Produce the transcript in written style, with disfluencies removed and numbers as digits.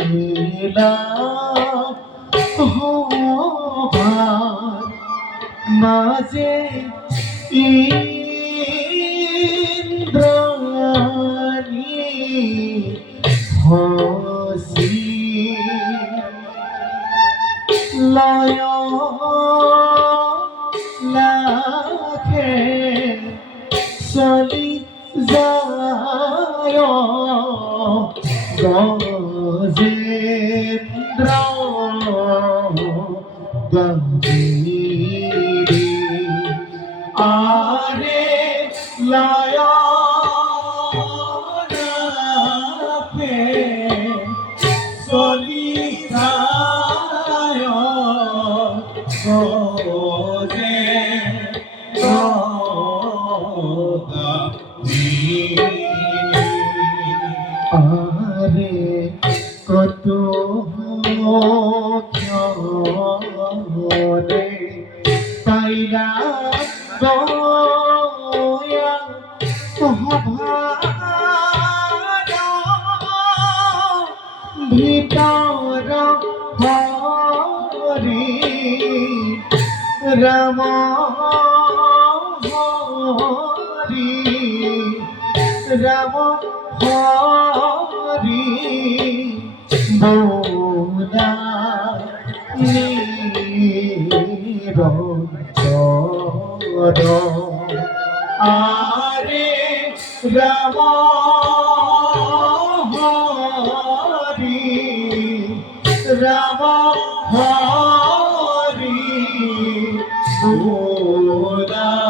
প্রবেশিলা হবার মাঝে ইন্দ্রাণী হসি লয় লাখে চলি যায় গজেন্দ্র গম্ভীর আরে লয় লাখে চলি যায় আরে কত ক্ষণে পাইলা দয়া ভার ভিতর হরি রাম হরি রাম হরি বোলা নিরন্তর আরে রাম হরি রাম হরি বোলা